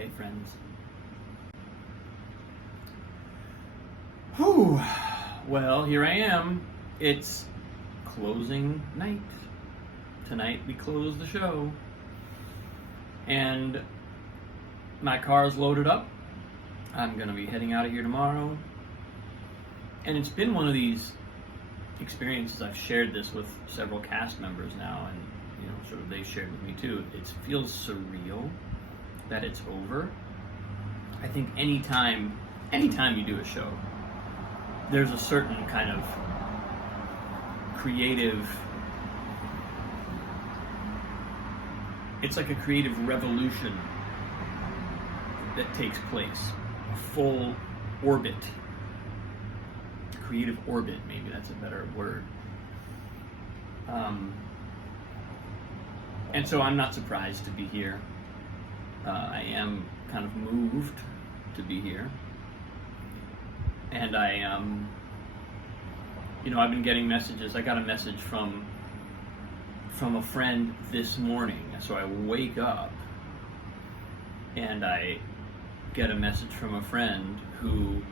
Hey friends. Whew. Well, here I am. It's closing night. Tonight we close the show. And my car's loaded up. I'm going to be heading out of here tomorrow. And it's been one of these experiences. I've shared this with several cast members now, and sort of they shared with me too. It feels surreal that it's over. I think anytime you do a show, there's a certain kind of creative, it's like a creative revolution that takes place, a full orbit, creative orbit, maybe that's a better word. And so I'm not surprised to be here. I am kind of moved to be here. And I've been getting messages. I got a message from a friend this morning. So I wake up and I get a message from a friend who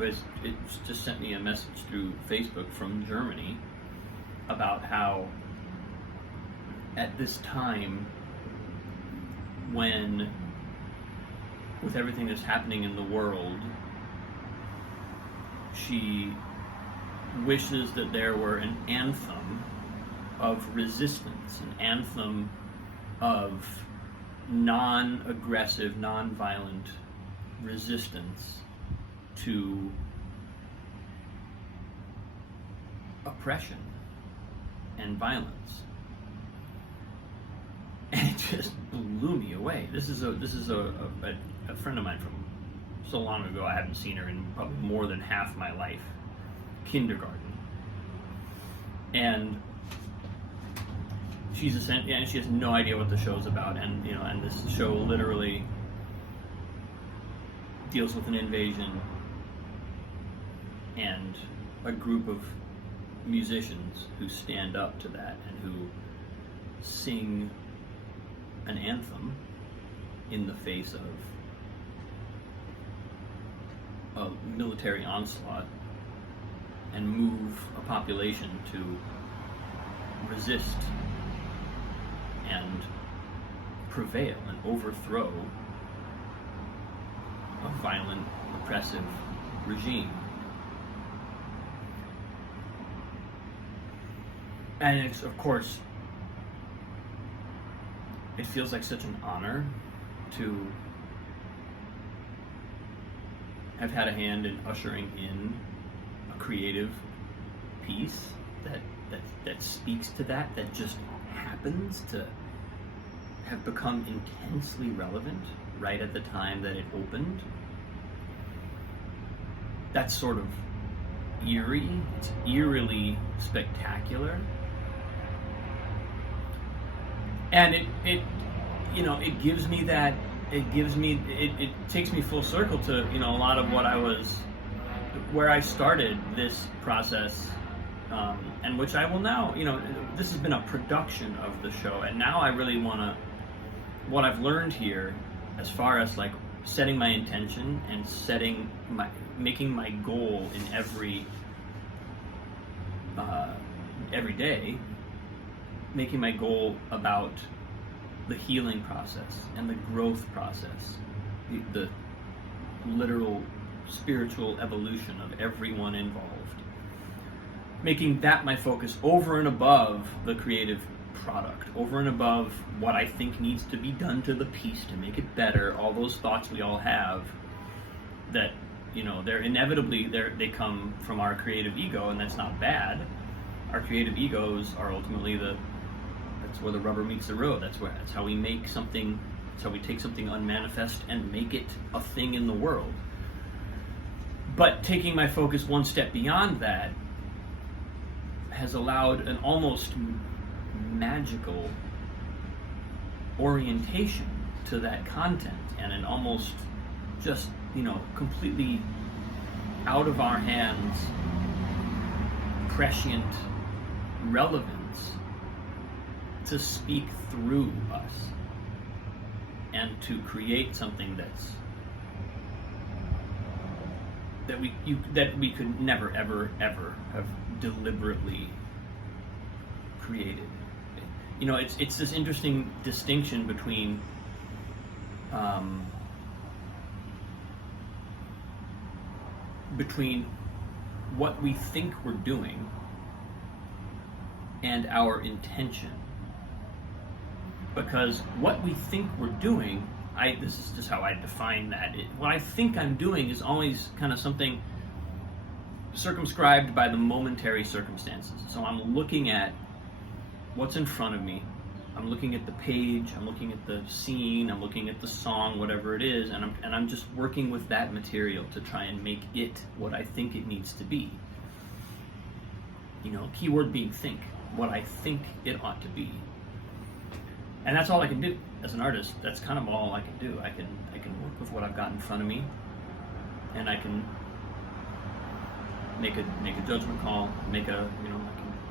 has just sent me a message through Facebook from Germany about how at this time, when with everything that's happening in the world, she wishes that there were an anthem of resistance, an anthem of non-aggressive, non-violent resistance to oppression and violence. And it just blew me away. This is a friend of mine from so long ago. I haven't seen her in probably more than half my life. Kindergarten. And she has no idea what the show's about. And this show literally deals with an invasion and a group of musicians who stand up to that and who sing an anthem in the face of a military onslaught and move a population to resist and prevail and overthrow a violent, oppressive regime. And it's, of course, it feels like such an honor to have had a hand in ushering in a creative piece that speaks to that just happens to have become intensely relevant right at the time that it opened. That's sort of eerie. It's eerily spectacular. And it takes me full circle to, a lot of where I started this process, and which I will now, this has been a production of the show, and now I really what I've learned here, as far as like setting my intention and making my goal in every day, making my goal about the healing process and the growth process, the literal spiritual evolution of everyone involved. Making that my focus over and above the creative product, over and above what I think needs to be done to the piece to make it better, all those thoughts we all have that, they're inevitably, they come from our creative ego, and that's not bad. Our creative egos are ultimately that's where the rubber meets the road. That's how we make something. That's how we take something unmanifest and make it a thing in the world. But taking my focus one step beyond that has allowed an almost magical orientation to that content, and an almost just completely out of our hands prescient relevance to speak through us. and to create something that we could never ever ever have deliberately created. It's this interesting distinction between what we think we're doing and our intention. Because what we think we're doing, this is just how I define that. What I think I'm doing is always kind of something circumscribed by the momentary circumstances. So I'm looking at what's in front of me. I'm looking at the page, I'm looking at the scene, I'm looking at the song, whatever it is, and I'm just working with that material to try and make it what I think it needs to be. Keyword being think, what I think it ought to be. And that's all I can do as an artist. That's kind of all I can do. I can work with what I've got in front of me, and I can make a judgment call, I can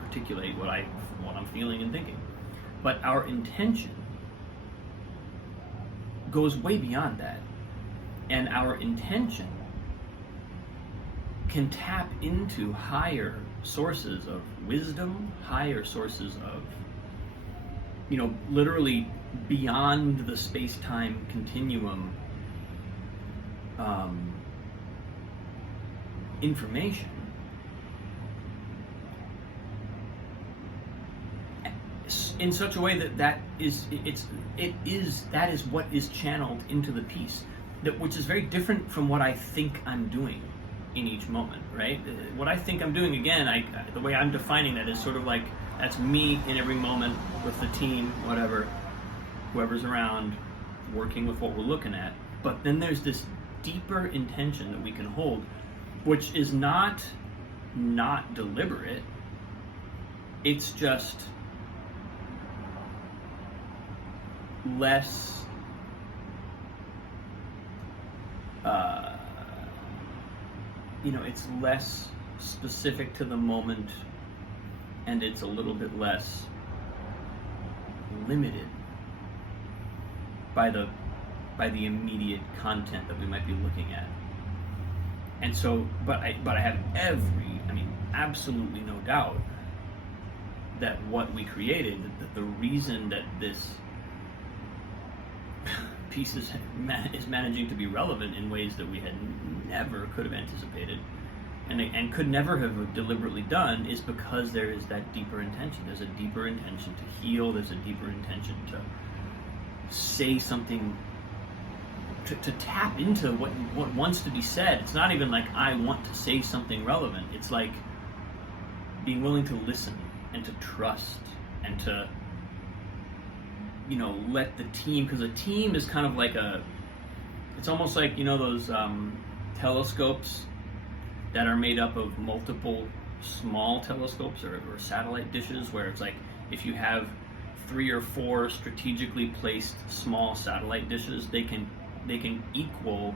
articulate what I'm feeling and thinking. But our intention goes way beyond that. And our intention can tap into higher sources of wisdom, higher sources of, literally beyond the space-time continuum information. In such a way that is what is channeled into the piece, which is very different from what I think I'm doing in each moment, right? What I think I'm doing, again, the way I'm defining that is sort of like, that's me in every moment with the team, whoever's around, working with what we're looking at. But then there's this deeper intention that we can hold, which is not deliberate. It's just less it's less specific to the moment, and it's a little bit less limited by the immediate content that we might be looking at. And so, but I have absolutely no doubt that what we created, that the reason that this piece is managing to be relevant in ways that we had never could have anticipated and could never have deliberately done, is because there is that deeper intention. There's a deeper intention to heal. There's a deeper intention to say something, to tap into what wants to be said. It's not even like I want to say something relevant. It's like being willing to listen and to trust and to let the team, because a team is kind of like it's almost like those telescopes that are made up of multiple small telescopes or satellite dishes, where it's like if you have 3 or 4 strategically placed small satellite dishes, they can equal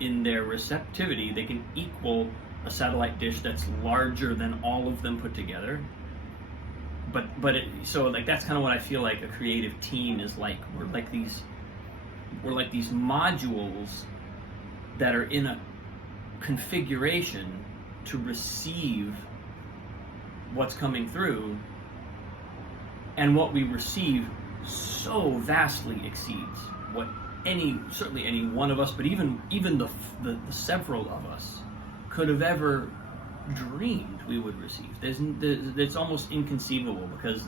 in their receptivity, they can equal a satellite dish that's larger than all of them put together. So that's kind of what I feel like a creative team is like. We're like these modules that are in a configuration to receive what's coming through, and what we receive so vastly exceeds what certainly any one of us, but even the several of us could have ever dreamed we would receive. It's almost inconceivable, because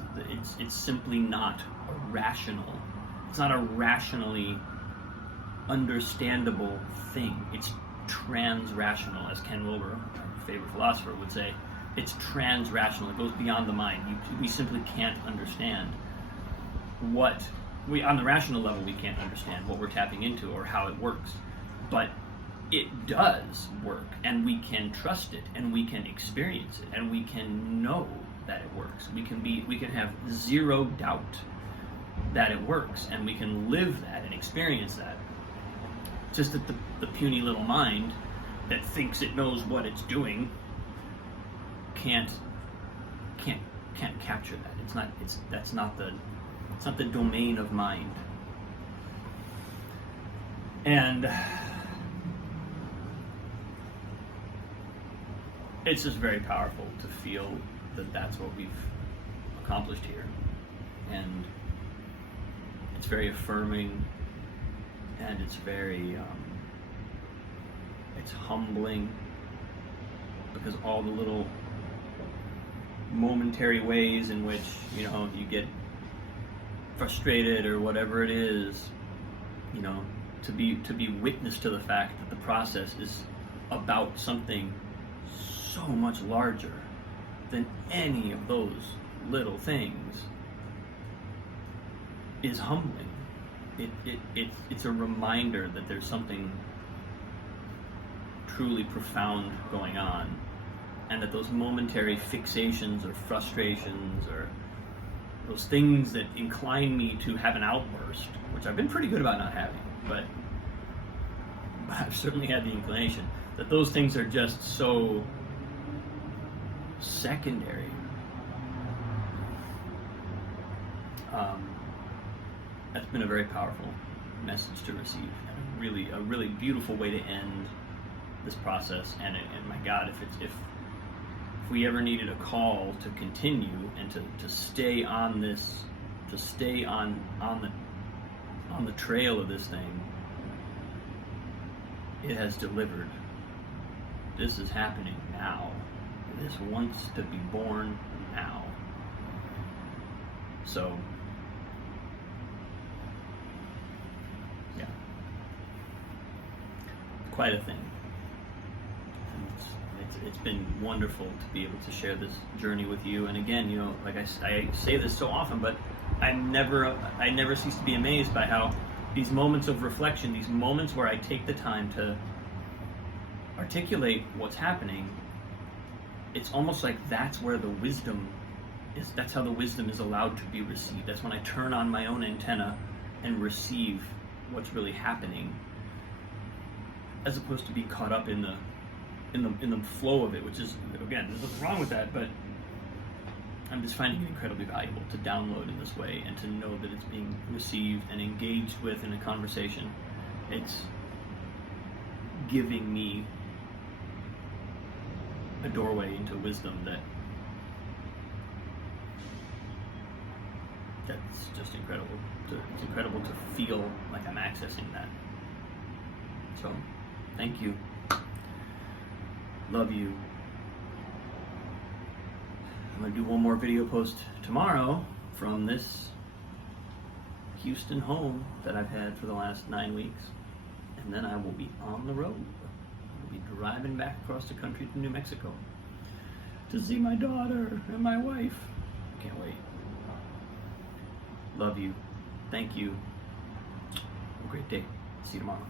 it's simply not rational. It's not a rationally understandable thing. It's trans-rational, as Ken Wilber, our favorite philosopher, would say. It's trans-rational. It goes beyond the mind. We simply can't understand on the rational level, we can't understand what we're tapping into or how it works. But it does work, and we can trust it, and we can experience it, and we can know that it works. We can have zero doubt that it works, and we can live that and experience that. Just that the puny little mind that thinks it knows what it's doing can't capture that. It's not the domain of mind. And it's just very powerful to feel that that's what we've accomplished here. And it's very affirming, and it's very, it's humbling, because all the little momentary ways in which, you know, you get frustrated or whatever it is, you know, to be witness to the fact that the process is about something so much larger than any of those little things is humbling. It's a reminder that there's something truly profound going on, and that those momentary fixations or frustrations or those things that incline me to have an outburst, which I've been pretty good about not having, but I've certainly had the inclination, that those things are just so secondary. That's been a very powerful message to receive, and a really beautiful way to end this process. And my God, if we ever needed a call to continue and to stay on this, to stay on the trail of this thing, it has delivered. This is happening now. This wants to be born now. So, yeah, quite a thing. It's been wonderful to be able to share this journey with you. And again, you know, like I say this so often, but I never cease to be amazed by how these moments of reflection, these moments where I take the time to articulate what's happening, it's almost like that's where the wisdom is. That's how the wisdom is allowed to be received. That's when I turn on my own antenna and receive what's really happening, as opposed to be caught up in the flow of it, which is, again, there's nothing wrong with that, but I'm just finding it incredibly valuable to download in this way and to know that it's being received and engaged with in a conversation. It's giving me a doorway into wisdom that's just incredible. It's incredible to feel like I'm accessing that. So, thank you. Love you. I'm going to do one more video post tomorrow from this Houston home that I've had for the last 9 weeks. And then I will be on the road. I'll be driving back across the country to New Mexico to see my daughter and my wife. Can't wait. Love you. Thank you. Have a great day. See you tomorrow.